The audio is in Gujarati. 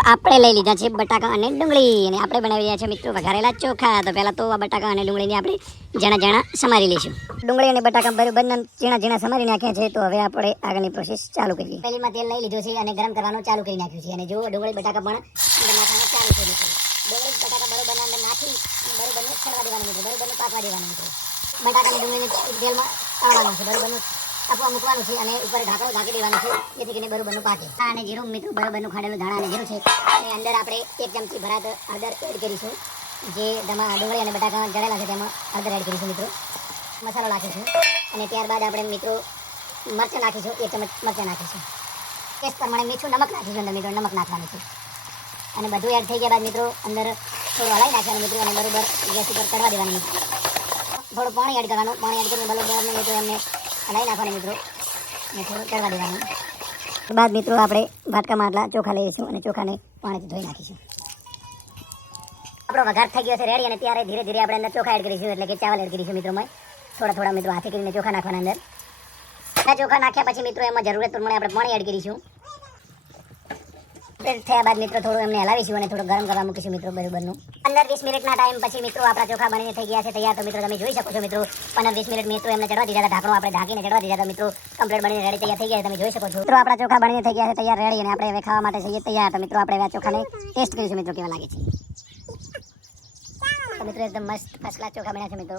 આપણે લઈ લીધા છે બટાકા અને ડુંગળી અને આપણે બનાવી રહ્યા છે મિત્રો વઘારેલા ચોખા. તો પહેલા તો આ બટાકા અને ડુંગળીને આપણે ઝીણા સમારી લઈશું. ડુંગળી અને બટાકા બરાબર ઝીણા સમારી નાખ્યા છે. તો હવે આપણે આગળની પ્રોસેસ ચાલુ કરીએ. પહેલીમાં તેલ લઈ લીધું છે અને ગરમ કરવાનું ચાલુ કરી નાખ્યું છે. અને જો ડુંગળી બટાકા પણ અંદર નાખવાનું ચાલુ કરી દીધું. ડુંગળી બટાકા બરાબર અંદર નાખી બરાબર છડવા દેવાનું મિત્રો, બરાબર પાકવા દેવાનું મિત્રો. બટાકા અને ડુંગળીને તેલમાં તળવાનું છે, બરાબર આપવા મૂકવાનું છે અને ઉપર ઢાંકણું ઢાંકી દેવાનું છે જેથી કરીને બરોબરનું પાકે. અને જીરું મિત્રો બરોબરનું ખાંડેલું ધાણા અને જીરું છે. અને અંદર આપણે 1 ચમચી ભરાત હળદર એડ કરીશું. જે ડુંગળી અને બટાકા જળેલા છે તેમાં હળદર એડ કરીશું મિત્રો. મસાલો નાખીશું અને ત્યારબાદ આપણે મિત્રો મરચાં નાખીશું. 1 ચમચ મરચાં નાખીશું. ટેસ્ટ પ્રમાણે મીઠું નમક નાખીશું અંદર મિત્રો, નમક નાખવાનું છે. અને બધું એડ થઈ ગયા બાદ મિત્રો અંદર થોડું હલાવી નાખવાનું મિત્રો અને બરોબર ગેસ ઉપર ચડવા દેવાનું મિત્રો. થોડું પાણી એડ કરવાનું. પાણી એડ કરીને બરોબર મિત્રો એમને હલાવી નાખવાનું મિત્રો અને થોડું ચડવા દેવાનું. બાદ મિત્રો આપણે વાટકામાં આટલા ચોખા લઈશું અને ચોખાને પાણીથી ધોઈ નાખીશું. આપણો વઘાર થઈ ગયો છે રેડી. અને ત્યારે ધીરે ધીરે આપણે અંદર ચોખા એડ કરીશું, એટલે કે ચાવલ એડ કરીશું મિત્રો. થોડા મિત્રો હાથે કરીને ચોખા નાખવાના અંદર. ચોખા નાખ્યા પછી મિત્રો એમાં જરૂરત પ્રમાણે આપણે પાણી એડ કરીશું. થયા બાદ મિત્રો થોડું એમને હલાવીશું અને થોડું ગરમ કરવા મૂકીશું મિત્રો બરોબરનું. 15-20 મિનિટના ટાઈમ પછી મિત્રો આપણા ચોખા બનીને થઈ ગયા છે તૈયાર. તો મિત્રો તમે જોઈ શકો છો મિત્રો 15-20 મિનિટ મિત્રો એમને ચડવા દીધા હતા. ઢાંકણું આપણે ઢાંકીને ચડવા દીધા હતા મિત્રો. કમ્પ્લીટ બનીને રેડી તૈયાર થઈ ગયા તમે જોઈ શકો છો મિત્રો. આપણા ચોખા બનીને થઈ ગયા છે તૈયાર રેડી. અને આપણે હવે ખાવા માટે થઈએ તૈયાર. તો મિત્રો આપણે આ ચોખાને ટેસ્ટ કરીશું મિત્રો કેવા લાગે છે. તો મિત્રો એકદમ મસ્ત ફર્સ્ટ ક્લાસ ચોખા બન્યા છે મિત્રો.